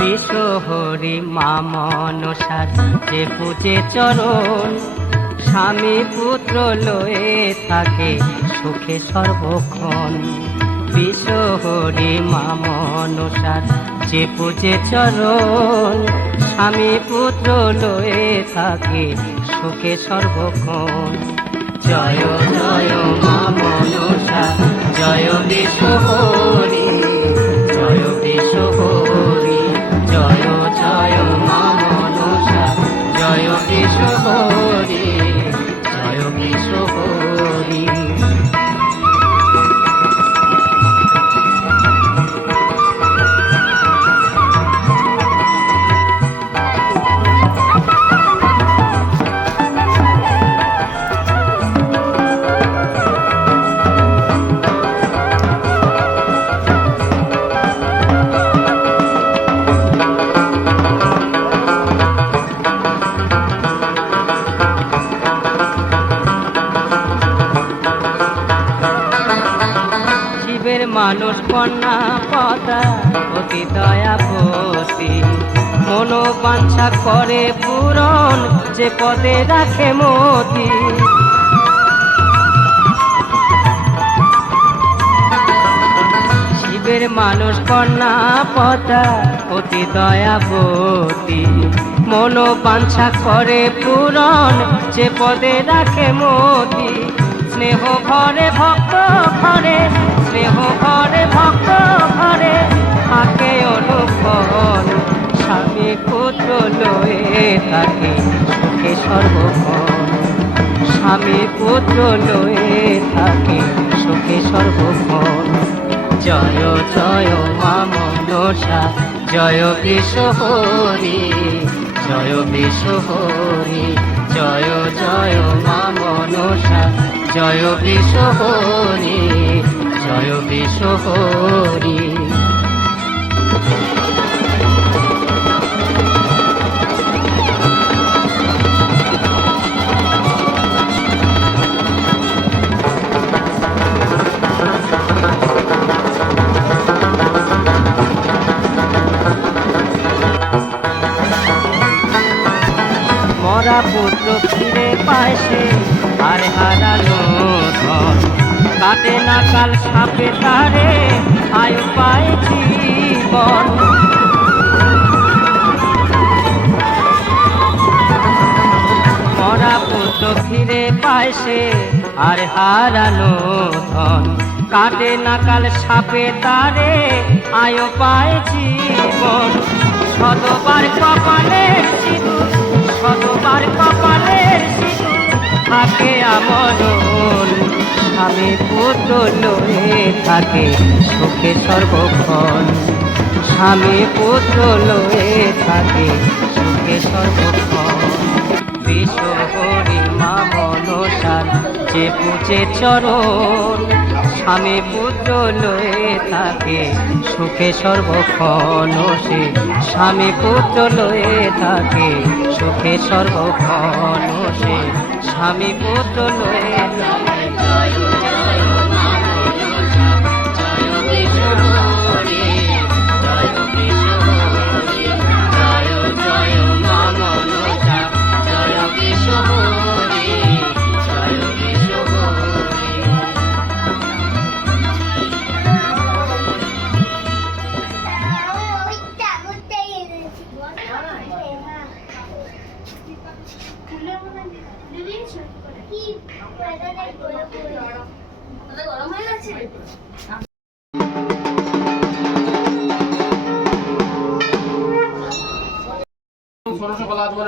বিশ্বহরি মা মনসার যে পূজে চরণ, স্বামী পুত্র লয়ে থাকে সুখে সর্বক্ষণ। বিশ্বহরি মা মনসার যে পূজে চরণ, স্বামী পুত্র লয়ে থাকে সুখে সর্বক্ষণ। জয় জয় মা মনসা, জয় বিশ্বহরি, জয় বিশ্বহরি, জয় জয় মা মনসা, জয় বিশ্বহরি, জয় বিশ্বহরি। মানুষ কন্যা পদা অতি দয়াবতী, মনোবাঞ্ছা করে পূরণ যে পদে রাখে মতি। শিবের মানুষ কন্যা পদা অতি দয়াবতী, মনোবাঞ্ছা করে পূরণ যে পদে রাখে মতি। স্নেহ ঘরে ভক্ত ঘরে, স্নেহ ঘরে ভক্ত ঘরে থাকে অনুক্ষণ। স্বামী পুত্র লয়ে থাকে সুখে সর্বক্ষণ, স্বামী পুত্র লয়ে থাকে সুখে সর্বক্ষণ। জয় জয় মা মনসা, জয় বিশ্বহরি, জয় বিশ্বহরি, জয় জয় মা মনসা, জয় বিশ্বহরি, জয় বিশ্বহরি। মরা পুত্র ফিরে পায় সে, আর হারানো ধন, কাটে না কাল সাপে তারে, আয়ু পায় জীবন। মরা পুত্র ফিরে পায় সে, আর হারানো ধন, কাটে না কাল সাপে তারে, আয়ু পায় জীবন। শতবার কপালের সিঁদুর, শতবার কপালের সিঁদুর থাকে আমরণ। স্বামী পুত্র লয়ে থাকে সুখে সর্বক্ষণ, স্বামী পুত্র লয়ে থাকে সুখে সর্বক্ষণ। বিশ্বহরি মা মনসার যে পূজে চরণ, স্বামী পুত্র লয়ে থাকে সুখে সর্বক্ষণ। সে স্বামী পুত্র লয়ে থাকে সুখে সর্বক্ষণ, সে স্বামী পুত্র লয়ে থাকে। গরম হয়ে গেছে।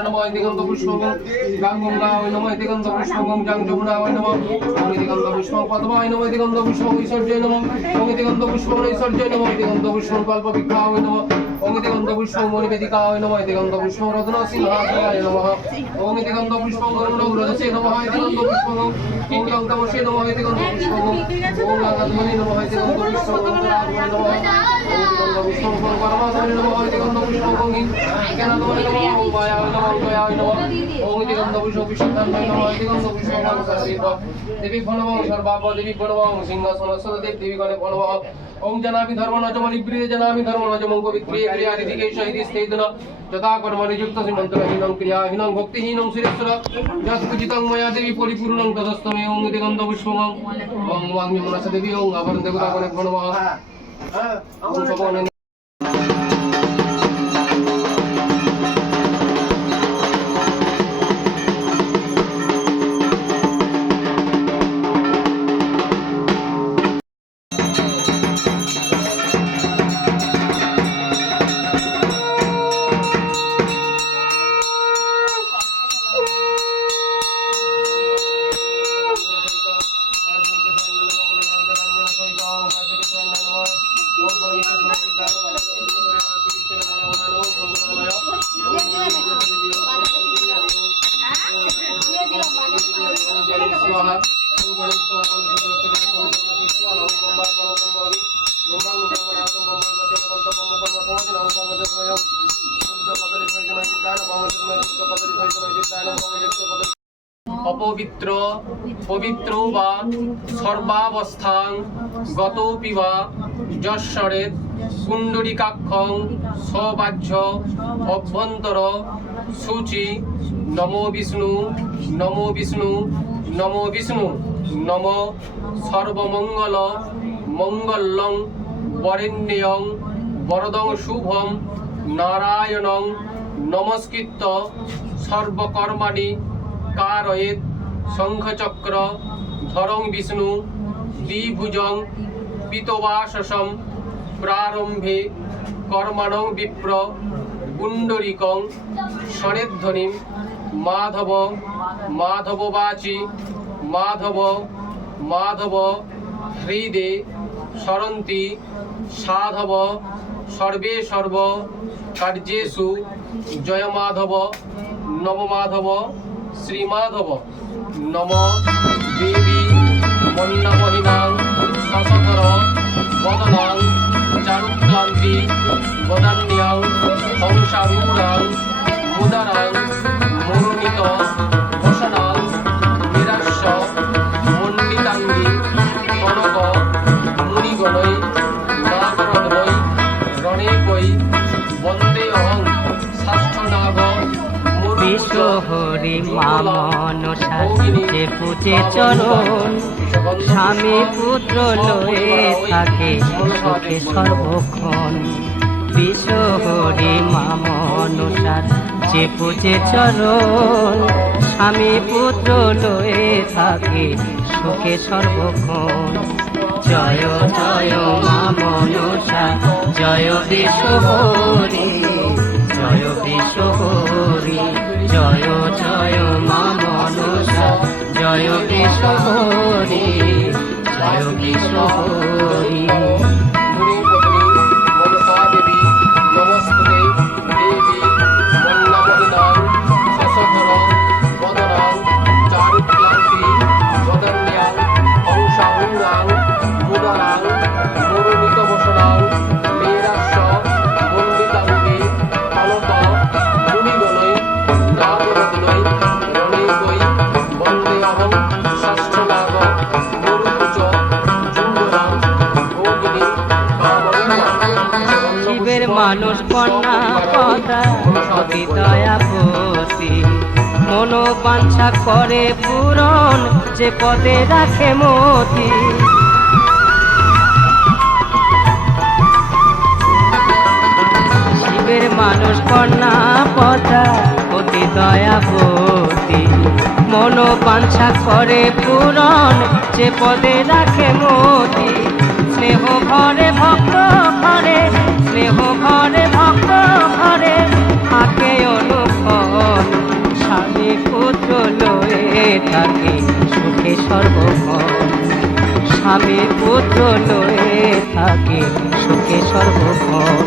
নমঃ দিগন্ত পুষ্পং গাঙ্গা ওই নমঃ দিগন্ত পুষ্পং গাং যমুনা ওই নমঃ ওই দিগন্ত পুষ্পং পদ্মায় নমঃ দিগন্ত পুষ্পং ঐশ্বর্যে নমঃ ওই দিগন্ত পুষ্পং ঐশ্বর্যে নমঃ দিগন্ত পুষ্পং কল্প বৃক্ষা ওই নমঃ ওই দিগন্ত পুষ্পং মণিবেদিকা ওই নমঃ দিগন্ত পুষ্পং রত্ন সিংহাসনায় নমঃ ওই দিগন্ত পুষ্পং গরুড় উরজসে নমঃ দিগন্ত পুষ্পং ওং তমসে নমঃ দিগন্ত পুষ্পং ওং আগাধমনি নমঃ দিগন্ত পুষ্পং অন্তরাত্মনে নমঃ দিগন্ত পুষ্পং পরমাত্মনে নমঃ দিগন্ত পুষ্পং কেনাদমায় নমঃ ওং মায়ায় নমঃ গয়ায় নমঃ ওং দিগন্ত পুষ্প বিশ্বকান্তায় নমঃ দিগন্ত পুষ্প নমঃ দেবী নমঃ সর্বাপ দেবী নমঃ সিংহাসনস্থ দেবী গণে নমঃ ওং জনামি ধর্ম নজমনি প্রিয় জনামি ধর্ম নজমং পবিত্রিয় ক্রিয়া ঋতিকে শহীদি স্থেদন যথা কর্ম নিযুক্ত শ্রীমন্তহীনং ক্রিয়াহীনং ভক্তিহীনং শ্রীরেশ্বর যৎ পূজিতং ময়া দেবী পরিপূর্ণং তদস্তমে ওং দিগন্ত পুষ্পমং ওং ওয়াং মনসা দেবী ওং আবরণ দেবতা গণে নমঃ ওং সবন অপবিত্র পবিত্র বা সর্বাবস্থান গতোপি বা যশ্বরেত কুণ্ডলিকাক্ষং সবাহ্য অভ্যন্তর সূচি নমো বিষ্ণু নমো বিষ্ণু নমো বিষ্ণু নম সর্বমঙ্গল মঙ্গলং বরেণ্যং বরদং শুভম নারায়ণং নমস্কৃত্য সর্বকর্মাণি কারয়েত শঙ্খচক্র ধরং বিষ্ণু দ্বিভুজং পিতবাসসম প্রারম্ভে কর্মাণং বিপ্র পুণ্ডরিকং স্বনেধ্বনিম মাধব মাধববাচি মাধব মাধব হৃদে স্মরন্তি সাধব সর্বে সর্ব কার্যেষু জয় মাধব নম মাধব শ্রীমাধব নম দেবী মন্নামহিনাং সশকর বদনাং চারুক্লান্তি বদান্যাং হংসারূঢ়াং মুদারাং মনোনীত ভূষণাং নিরাস্য মণ্ডিতাঙ্গী কনক মুনিগণৈ নাগরদ্বৈ রণেকৈ বন্দে অহং ষষ্ঠনাগ বিশ্ব হরি মা মনসা যে পূজে চরণ স্বামী পুত্র লয়ে থাকে সুখে সর্বক্ষণ বিশ্ব হরি মা মনসা যে পূজে চরণ স্বামী পুত্র লয়ে থাকে সুখে সর্বক্ষণ জয় জয় মা মনসা জয় বিশ্ব হরি জয় বিশ্ব হরি জয় জয় মা মনসা জয় বিশ্ব হরি জয় বিশ্ব হরি মানুষ কন্যা কথা অতি দয়াপতি মনোবাঞ্ছা করে পূরণ যে পদে রাখে মতি শিবের মানুষ কন্যা কথা অতি দয়াপতি মনোবাঞ্ছা করে পূরণ যে পদে রাখে মতি স্নেহ ঘরে ভক্ত ঘরে স্নেহ ঘরে ভক্ত ঘরে থাকে অনুক্ষণ স্বামী পুত্র লয়ে থাকে সুখে সর্বক্ষণ স্বামী পুত্র লয়ে থাকে সুখে সর্বক্ষণ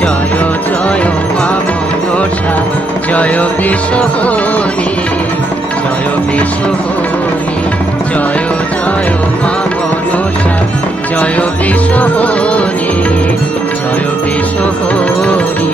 জয় জয় মা মনসা জয় বিশ্ব হরি জয় বিশ্ব হরি জয় জয় মা মনসা জয় বিশ্ব হরি জয় বিশ্ব হরি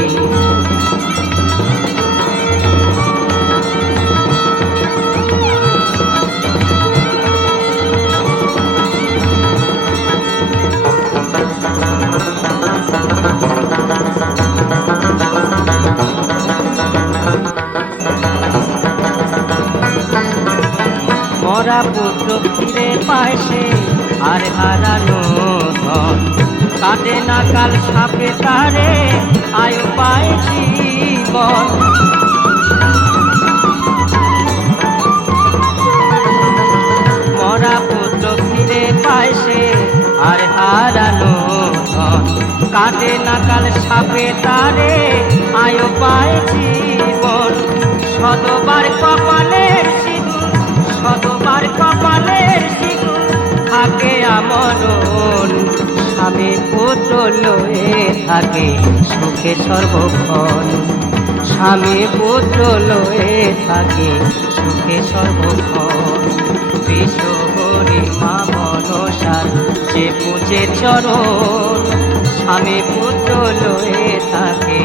মরা পুত্র ফিরে পায় সে আর হারানো ধন, কাটে না কাল সাপে তারে আয়ু পায় জীবন। মরা পুত্র ফিরে পায় সে আর হারানো ধন, কাটে না কাল সাপে তারে আয়ু পায় জীবন। শতবার কপালের সিঁদুর, শতবার কপালের সিঁদুর থাকে আমরণ, স্বামী পুত্র লয়ে থাকে সুখে সর্বক্ষণ, স্বামী পুত্র লয়ে থাকে সুখে সর্বক্ষণ। বিশ্বহরি মা মনসার যে পূজে চরণ, স্বামী পুত্র লয়ে থাকে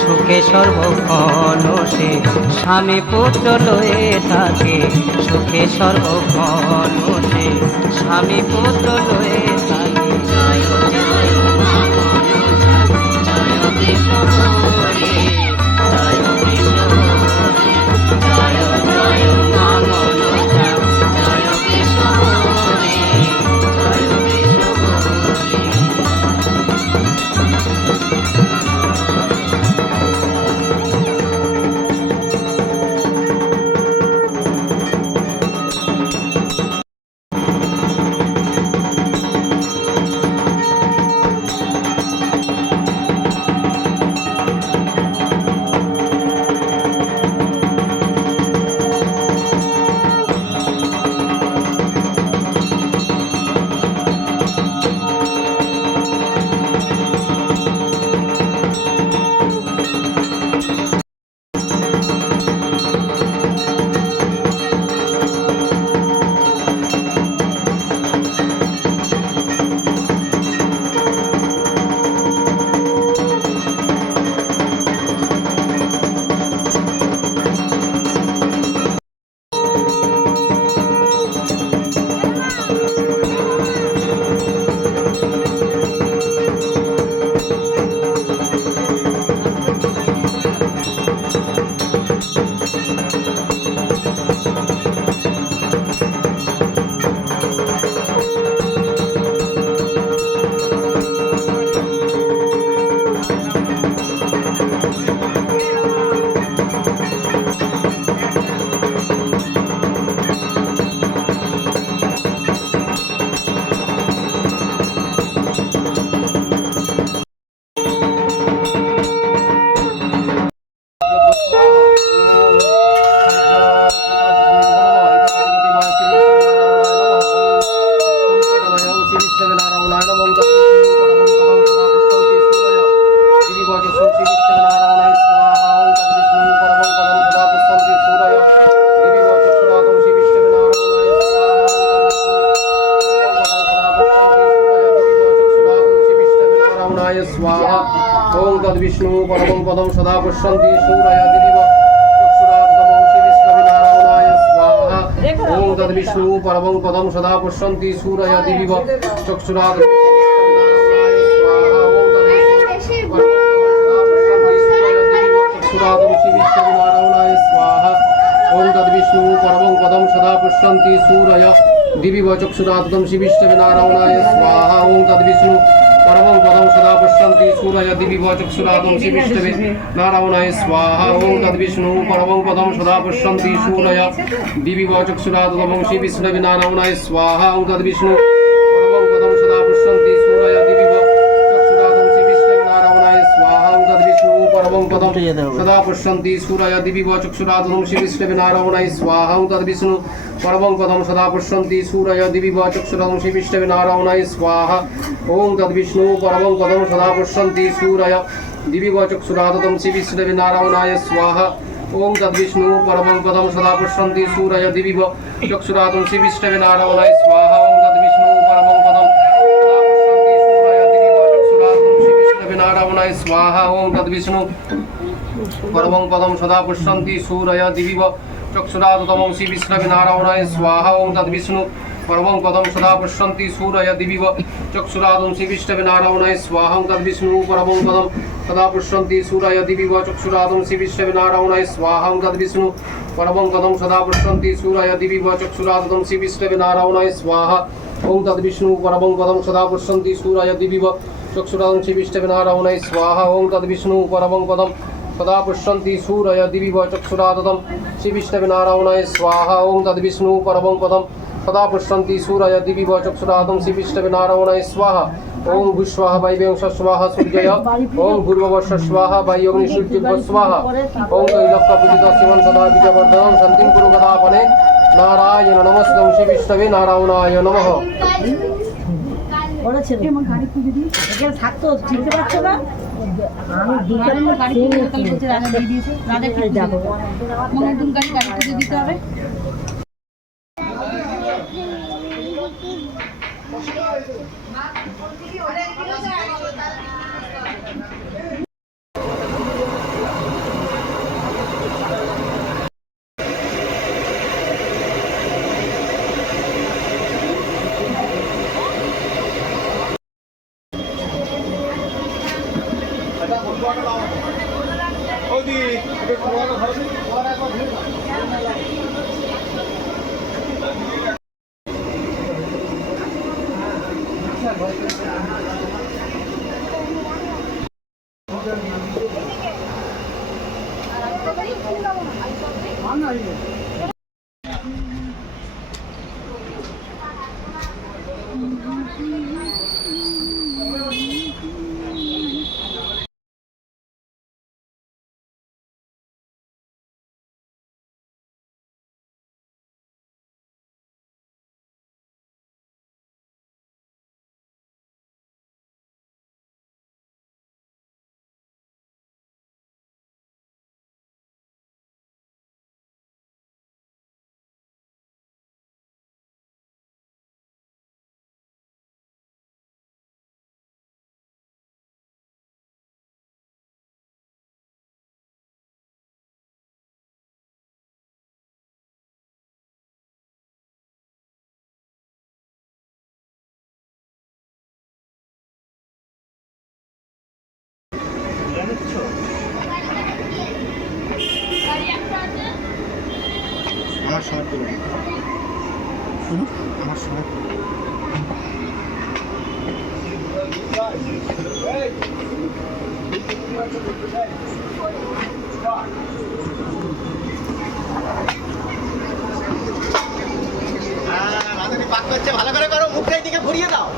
সুখে সর্বক্ষণ, সে স্বামী পুত্র লয়ে থাকে সুখে সর্বক্ষণ, সে স্বামী পুত্র লয়ে থাকে। জয় জয় মা মনসা, জয় বিশ্বহরি, জয় বিশ্বহরি, জয় জয় মা মনসা, জয় বিশ্বহরি, জয় বিশ্বহরি। स्वाहा ओम तद्विष्णु परमं पदं सदा पश्यन्ति सूरय दिविव चक्षुरातमंसि विश्वविनारायणाय स्वाहा ओम तद्विष्णु परमं पदं सदा पश्यन्ति सूरय दिविव चक्षुरातमंसि विश्वविनारायणाय स्वाहा ओम तद्विष्णु ओम तद्विष्णु परमं पदं सदा पश्यन्ति सूरय दिविव चक्षुरातमंसि विश्वविनारायणाय स्वाहा ओम तद्विष्णु परमं पदं सदा पश्यन्ति सूरय दिविव चक्षुरातमंसि विश्वविनारायणाय स्वाहा ओम तद्विष्णु परमं पदं सदा पश्यन्ति सूरय दिविव चक्षुरातमंसि विश्वविनारायणाय स्वाहा ओम तद्विष्णु परमं पदं सदा पश्यन्ति सूरय दिविव चक्षुरातमंसि विश्वविनारायणाय स्वाहा ओम तद्विष्णु परमं पदं सदा पश्यन्ति सूरय दिविव चक्षुरातमंसि विश्वविनारायणाय स्वाहा ओम तद्विष्णु परमं पदं सदा पश्यन्ति सूरय दिविव चक्षुरातमंसि विश्वविनारायणाय स्वाहा ओम तद्विष्णु परमं पदं सदा पश्यन्ति सूरय दिविव चक्षुरातमंसि विश्वविनारायणाय स्वाहा ओम तद्विष्णु परमं पदं सदा पश्यन्ति सूरय दिविव चक्षुरातमंसि विश्वविनारायणाय स्वाहा ओम तद्विष्णु परमं पदं सदा पश्यन्ति सूरय दिविव चक्षुरातमंसि विश्वविनारायणाय स्वाहा ओम तद्विष्णु परमं पदं सदा पश्यन्ति सूरय दिविव चक्षुरातमंसि विश्वविनारायणाय स्वाहा ओम तद्विष्णु परमं पदं सदा पुष्पन्ति सूर्याय दिवि चक्षुरादंसि विश्वनारायणाय स्वाहा ओं तद्विष्णु परमं पदं सदा पुष्पन्ति सूर्याय दिवि चक्षुरादंसि विश्वनारायणाय स्वाहा ओं तद्विष्णु परमं पदं सदा पुष्पन्ति सूर्याय दिवि चक्षुरादंसि विश्वनारायणाय स्वाहा ओं तद्विष्णु परमं पदं सदा पुष्पन्ति सूर्याय दिवि चक्षुरादंसि विश्वनारायणाय स्वाहा ओं तद्विष्णु परमं पदं सदा पुष्पन्ति सूर्याय दिवि चक्षुरादंसि विश्वनारायणाय स्वाहा ओं भूस्वाहा वायव्यं स्वाहा सूर्याय ओं भूर्भुवः स्वाहा वायुग्निसूर्यभ्यः स्वाहा ओं त्रैलोक्यपूजितः शिवं सदा विजयवर्धनं शान्तिं कुरु कदापने नारायण नमस्तं श्री विष्णवे नारायणाय नमः। বড় ছেলে গাড়ি খুঁজে দিই এখানে থাকতো চিনতে পারছো না আমি দুপুরে গাড়ি খুঁজে তাহলে বলছে রাজা দিয়ে দিয়েছে রাজা কি যাবো নতুন গাড়ি খুঁজে দিতে হবে। আমার সময় তুলে আমার সময় পাক করছে ভালো করে করো মুখটা এদিকে ঘুরিয়ে দাও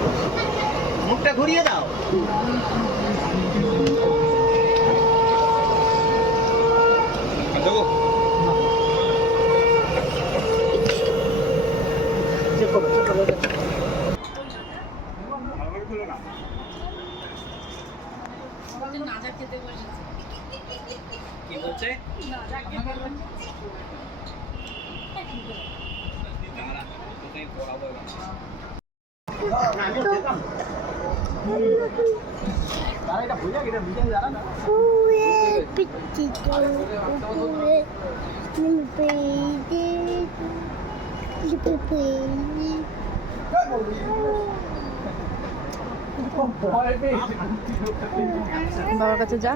মুখটা ঘুরিয়ে দাও কি বলছে বাবার কাছে যা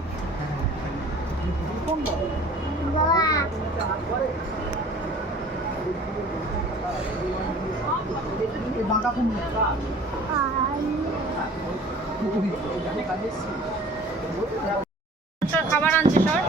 খাবার আনছি সর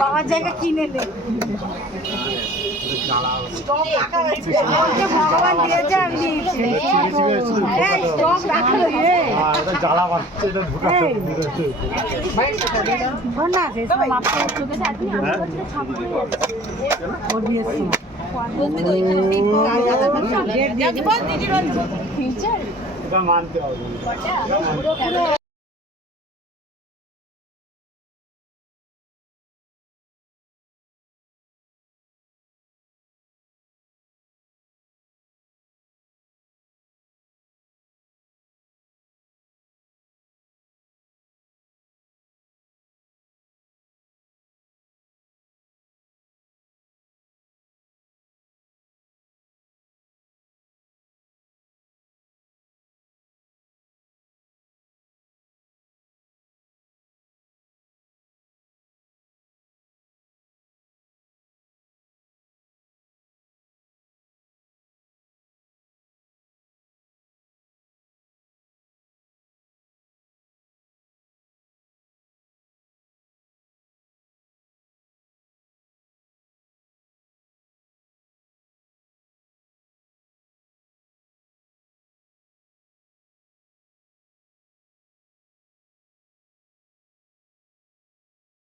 বাবার জায়গা কিনে নে ভগবান দিয়েছে আমি দিয়েছি এই স্টক রাখলো রে জ্বালা বাড়ছে এটা ঢুকাতে শোন না সে সব আপনার চোখে থাকি আমি বলছি ছাপড়ে ওর বিয়ের সময় বলবি তো এখানে ডেট দিয়ে বল দিদি রয়েছে ফিউচার এটা মানতে হবে